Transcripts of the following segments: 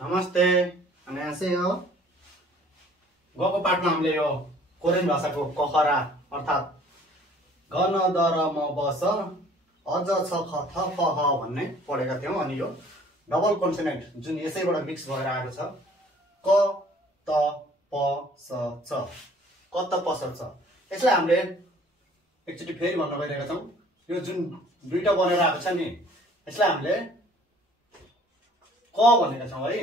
नमस्ते 안녕하세요 गएको पाठमा हामीले यो कोरियन भाषाको कखरा अर्थात गन दर म बस अझ छ ख थ फ ह भन्ने पढेका थियौं अनि यो डबल कन्सोनेन्ट जुन यसैबाट मिक्स भएर आएको छ क त प स च क त प स च यसलाई हामीले एकचोटी फेरि भन्न गइरहेका छौं यो जुन दुईटा बनेर आएको छ नि यसलाई हामीले क भनेका छौं है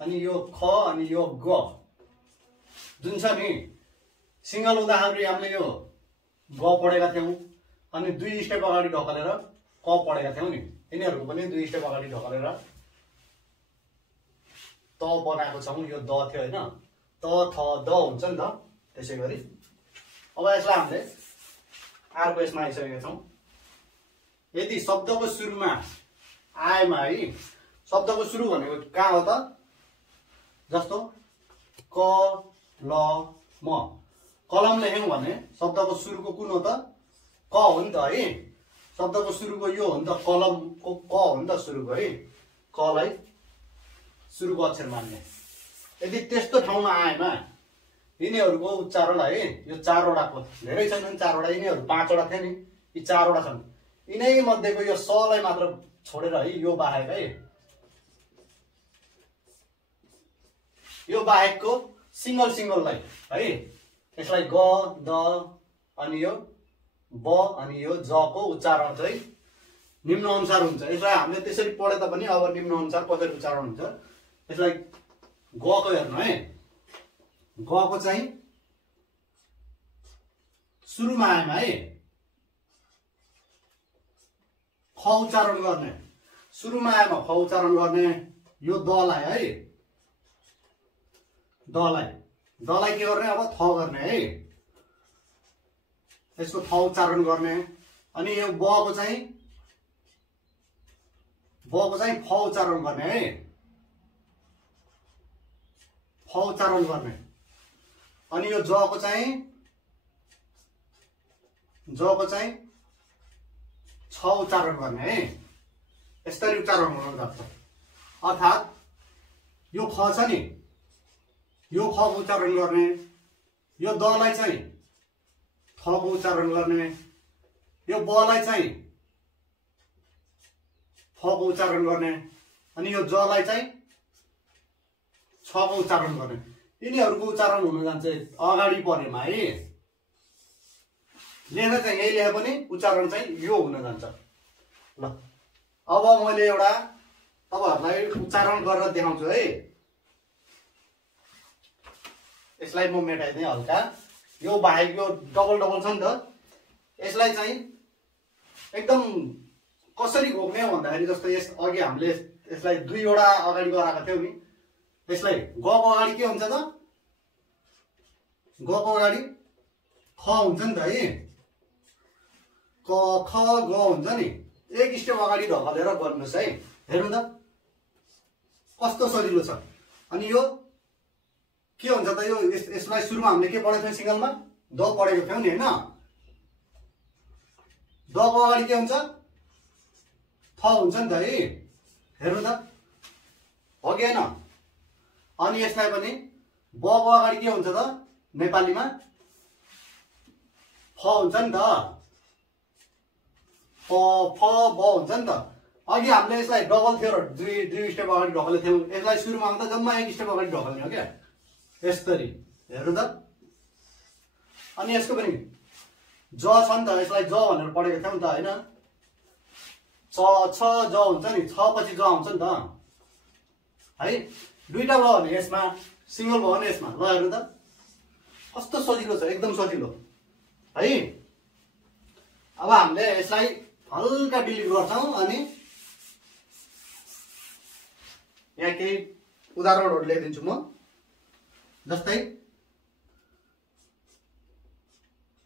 अनि यो ख अनि यो ग जुन छ नि सिंगल हुँदाखेरि हामीले यो ग पढेका थियौं अनि दुई स्टेप अगाडि ढकलेर क पढेका थियौं नि यिनीहरुको पनि दुई स्टेप अगाडि ढकलेर त बनाएको छौं यो द थियो हैन त थ द हुन्छ नि त त्यसैगरी अब यसलाई हामीले अर्को यसमा आइसकेका छौं यदि शब्दको सुरुमा आएमा है शब्दको सुरु भनेको कहाँ हो त जस्तो क ल म कलम लेख्यौं भने शब्दको सुरुको कुन हो त क हो नि त है शब्दको सुरुको यो हो नि त कलमको क हो नि त सुरुको है क लाई सुरुको अक्षर मान्ने यदि त्यस्तो ठाउँमा आएमा यिनीहरुको उच्चारणलाई है यो चारवटाको धेरै छैनन् चारवटा यिनीहरु पाँचवटा थिए नि यी चारवटा छन् यिनै मध्येको यो स लाई मात्र छोडेर है यो बाहेक है यो बाहेकको सिंगल लाई है यसलाई ग द अनि यो ब अनि यो ज को उच्चारण चाहिँ निम्न अनुसार हुन्छ यसलाई हामीले त्यसरी पढे तापनि अब निम्न अनुसार कसरी उच्चारण हुन्छ यसलाई ग को हेर्नु है ग को चाहिँ सुरुमा आएमा है ख उच्चारण गर्ने सुरुमा आएमा ख उच्चारण गर्ने यो द लाई है द लाई के गर्ने अब थ गर्ने है यसको थ उच्चारण गर्ने अनि यो ब को चाहिँ फ उच्चारण गर्ने है फ उच्चारण गर्ने अनि यो ज को चाहिँ छ उच्चारण गर्ने है यसरी उच्चारण हुन जान्छ अर्थात यो ख छ नि यो ख को उच्चारण गर्ने यो द लाई चाहिँ थ को उच्चारण गर्ने यो ब लाई चाहिँ फ को उच्चारण गर्ने अनि यो ज लाई चाहिँ छ को उच्चारण गर्ने यिनीहरुको उच्चारण हुन जान्छ अगाडि परेमा है लेख्दा चाहिँ यही लेखे पनि उच्चारण चाहिँ यो हुन जान्छ ल अब मैले एउटा तपाईहरुलाई उच्चारण गरेर देखाउँछु है यसलाई म मेटाइदिए हल्का यो बाहेक यो डबल छ नि त यसलाई चाहिँ एकदम कसरी घोक्ने भन्दाखेरि जस्तो यस अघि हामीले यसलाई दुईवटा अगाडि गराएको थियौ नि यसलाई ग को अगाडि के हुन्छ त ग को अगाडि ख हुन्छ नि त है क ख ग हुन्छ नि एक स्टेप अगाडि ढकलेर गर्नुस् है हेर्नु त कस्तो सजिलो छ अनि यो के हुन्छ त यो यसलाई सुरुमा हामीले के पढेको थियौ सिंगलमा द पढेको थियौ नि हैन द को अगाडि के हुन्छ थ हुन्छ नि त है हेर्नु त हो कि हैन अनि यसलाई पनि ब को अगाडि के हुन्छ त नेपालीमा फ हुन्छ नि त फ ब हुन्छ नि त अघि हामीले यसलाई डबल थियो र दुई स्टेप अगाडि ढकले थियौ यसलाई सुरुमा आउँदा जम्मा एक स्टेप अगाडि ढकल्ने हो क्या यसरी हेर्नु त अनि यसको पनि ज छ नि त यसलाई ज भनेर पढेको थियौ नि त हैन छ ज हुन्छ नि छ पछि ज हुन्छ नि त है दुईटा भयो भने यसमा सिंगल भयो भने यसमा ल हेर्नु त कस्तो सजिलो छ एकदम सजिलो है अब हामीले यसलाई हल्का डिलिट गर्छौं अनि यहाँ केही उदाहरणहरु लेखिदिन्छु म जस्तै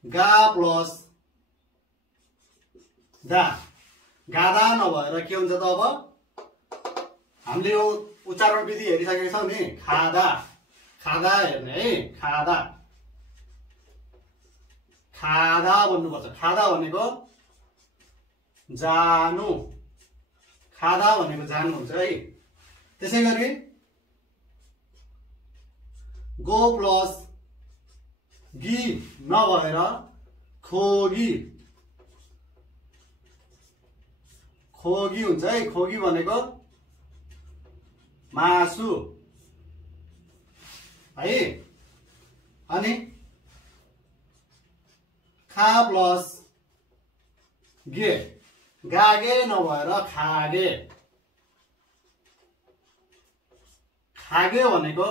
गा प्लस दा गादा नभएर के हुन्छ त अब हामीले यो उच्चारण विधि हेरिसकेका छौं नि खादा खादा हेर्ने है खादा खादा भन्नुपर्छ खादा भनेको जानु खादा भनेको जानु हुन्छ है त्यसैगरी गो प्लस गी नभएर खोगी खोगी हुन्छ है। खोगी भनेको मासु है। अनि खा प्लस गे गागे नभएर खागे खागे भनेको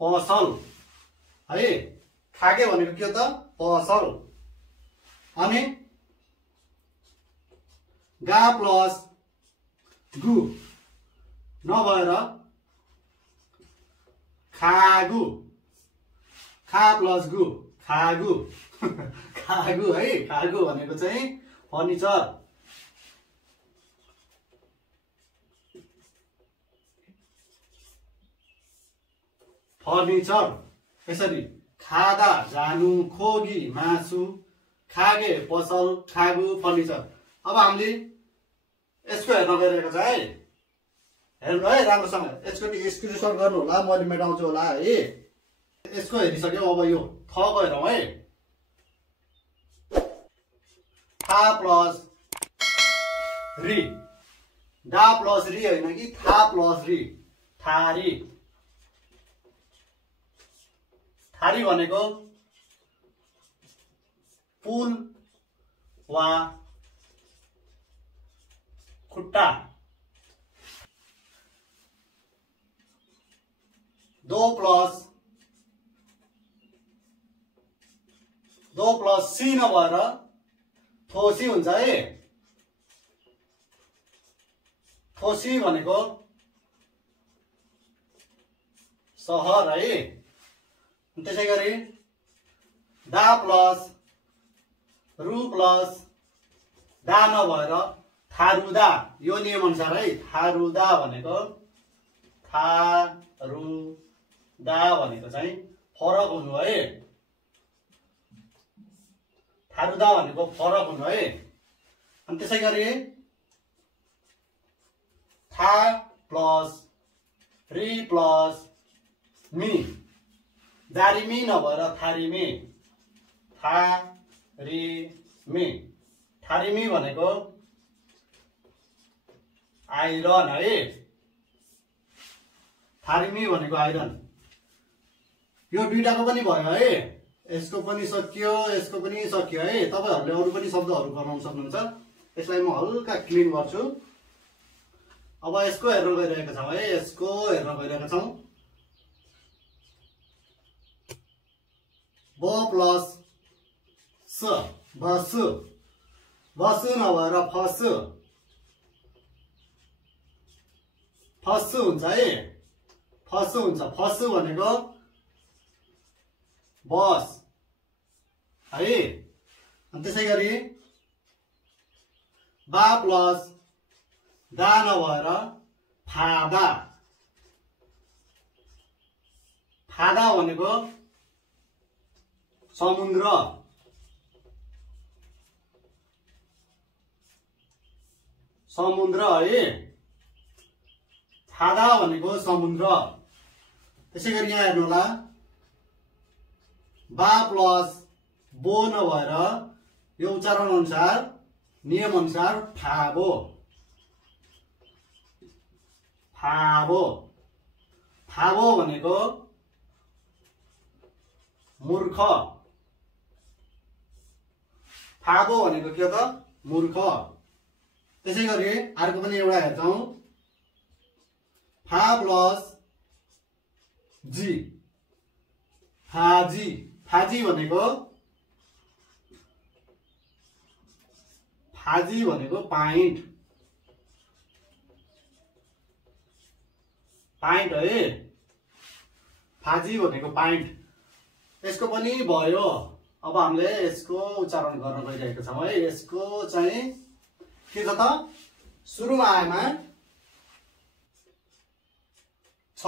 पसल है। खागे भनेको के हो त पसल। अनि गा प्लस गु नभएर खागु खा प्लस गु खागु खागु है। खागु भनेको चाहिँ फर्निचर। फर्निचर यसरी खादा जानु खोगी मासु खागे पसल खागु फर्निचर। अब हामीले यसको हेर्न गइरहेको छ है। हेर्नु है राम्रोसँग यसको स्क्रिनशट गर्नु होला, मैले मेटाउँछु होला है। यसको हेरिसक्यो। अब यो थको हेरौँ है। था प्लस री डा प्लस री होइन कि था प्लस री थारी। थारी भनेको पुल वा खुट्टा। दो प्लस सी नभएर थोसी हुन्छ है। थोसी भनेको सहर है। त्यसै गरी दा प्लस रु प्लस दा नभएर थारुदा। यो नियम अनुसार है। थारुदा भनेको थारुदा भनेको चाहिँ फरक हुनु है। थारुदा भनेको फरक हुनु है। अनि त्यसै गरी था प्लस री प्लस मी दारिमी नभएर थारिमी थारिमी। थारिमी भनेको आइरन है। थारिमी भनेको आइरन। यो दुईटाको पनि भयो है। यसको पनि सकियो यसको पनि सकियो है। तपाईहरुले अरु पनि शब्दहरु बनाउन सक्नुहुन्छ। यसलाई म हल्का क्लिन गर्छु। अब यसको हेर्न गइरहेका छौं है। यसको हेर्न गइरहेका छौं। ब प्लस स बसु बसु नभएर फसु फसु हुन्छ है। फसु हुन्छ। फसु भनेको बस है। अनि त्यसै गरी बा प्लस दा नभएर फादा फादा भनेको समुद्र समुद्र है। फादा भनेको समुद्र। त्यसै गरी यहाँ हेर्नु होला। बा प्लस बो नभएर यो उच्चारण अनुसार नियम अनुसार फाबो फाबो फाबो भनेको मूर्ख। फाबो भनेको के हो त मूर्ख। त्यसै गरी अर्को पनि एउटा हेर्छौं। फा प्लस जी फाजी फाजी भनेको पाइन्ट पाइन्ट है। फाजी भनेको पाइन्ट। यसको पनि भयो। अब हामीले यसको उच्चारण गर्न गइरहेका छौं है। यसको चाहिँ के छ त सुरुमा आएमा छ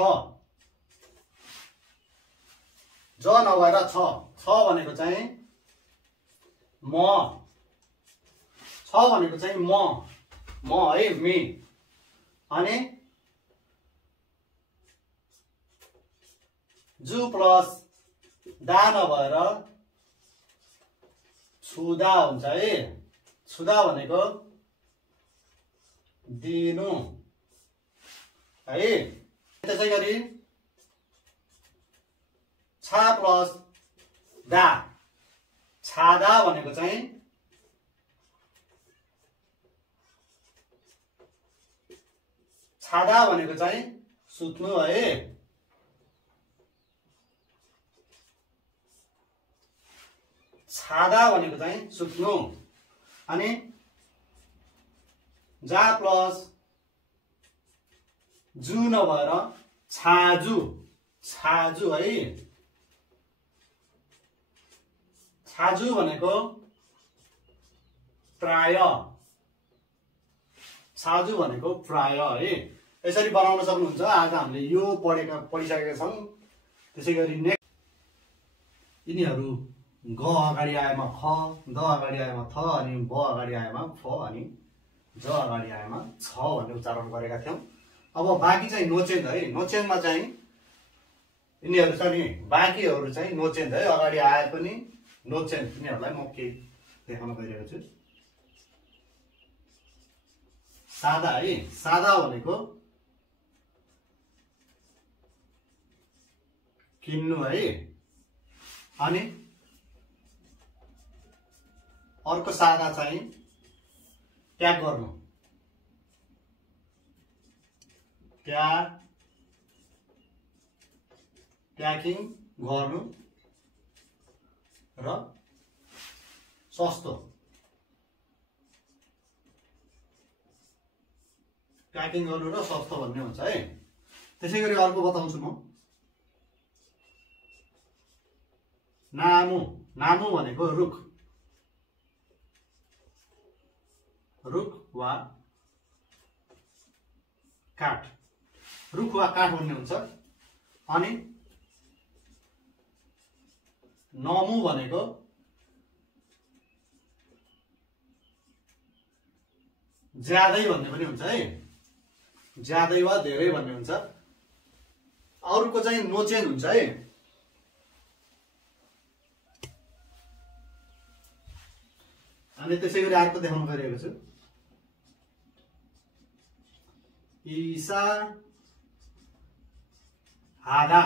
ज नभएर छ भनेको चाहिँ म छ भनेको चाहिँ म है मी। अनि जु प्लस दा नभएर छुदा हुन्छ है। छुदा भनेको दिनु है। त्यसै गरी छा प्लस दा, छादा भनेको चाहिँ छादा भनेको चाहिँ सुत्नु है। छादा भनेको चाहिँ सुत्नु। अनि जा प्लस जु नभएर छाजु, छाजु है। छाजु भनेको प्राय, छाजु भनेको प्राय है। यसरी बनाउन सक्नुहुन्छ। आज हामीले यो पढिसकेका छौं। त्यसै गरी नेक्स्ट यिनीहरू ग अगाडि आएमा ख, द अगाडि आएमा थ, अनि ब अगाडि आएमा फ, अनि ज अगाडि आएमा छ भन्ने उच्चारण गरेका थियौं। अब बाँकी चाहिँ नोचेन्ज है। नोचेन्जमा चाहिँ यिनीहरू छ नि, बाँकीहरू चाहिँ नोचेन्ज है। अगाडि आए पनि नोचेन्ज। यिनीहरूलाई म के देखाउन गइरहेको छु। सादा है। सादा भनेको किन्नु है। अनि अर्को सादा चाहिँ प्याक गर्नु, प्याकिङ गर्नु र सस्तो, प्याकिङ गर्नु र सस्तो भन्ने हुन्छ है। त्यसै गरी अर्को बताउँछु म। नामु, नामु भनेको रुख, रुख वा काठ, रुख वा काठ भन्ने हुन्छ। अनि नमु भनेको ज्यादै भन्ने पनि हुन्छ है। ज्यादै वा धेरै भन्ने हुन्छ। अरूको चाहिँ नोचेन्ज हुन्छ है। अनि त्यसै गरी अर्को देखाउन गइरहेको छु। ईसा हादा,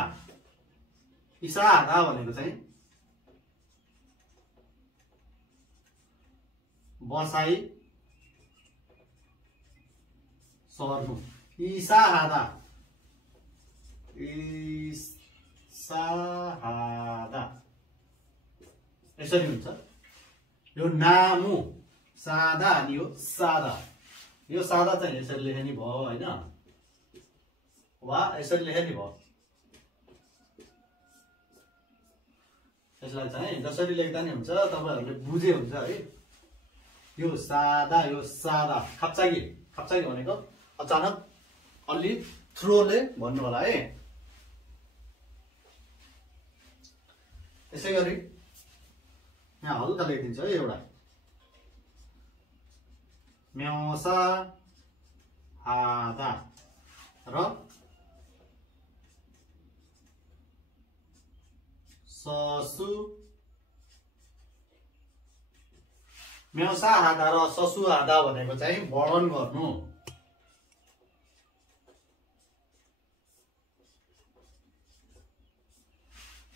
ईसा हादा भनेको चाहिँ बसाई सर्नु। ईसा हादा, ईसा हादा यसरी हुन्छ। यो नामु सादा अनि यो सादा। यो सादा चाहिँ यसरी लेख्ने नि भयो हैन, वा यसरी लेख्ने नि भयो। यसलाई चाहिँ जसरी लेख्दा नि हुन्छ, तपाईहरुले बुझे हुन्छ है। यो सादा, यो सादा। खप्चाकी, खप्चाकी भनेको अचानक अलि थ्रोले भन्नु होला है। त्यसै गरी यहाँ हल्का लेखिदिन्छ है एउटा। म्याउसा हादा र ससु, म्याउसा हादा र ससु हादा भनेको चाहिँ वर्णन गर्नु।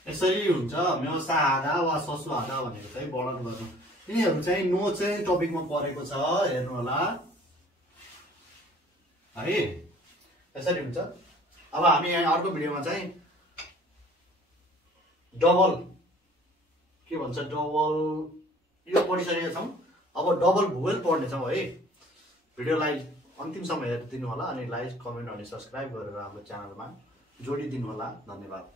यसरी हुन्छ। म्याउसा हादा वा ससु हादा भनेको चाहिँ वर्णन गर्नु। यिनीहरू चाहिँ नो चाहिँ टपिकमा परेको छ, हेर्नु होला है। यसरी हुन्छ। अब हामी यहाँ अर्को भिडियोमा चाहिँ डबल के भन्छ, डबल यो पढिसकेका छौँ। अब डबल भुवेल पढ्नेछौँ है। भिडियोलाई अन्तिमसम्म हेरिदिनु होला। अनि लाइक, कमेन्ट अनि सब्सक्राइब गरेर हाम्रो च्यानलमा जोडिदिनु होला। धन्यवाद।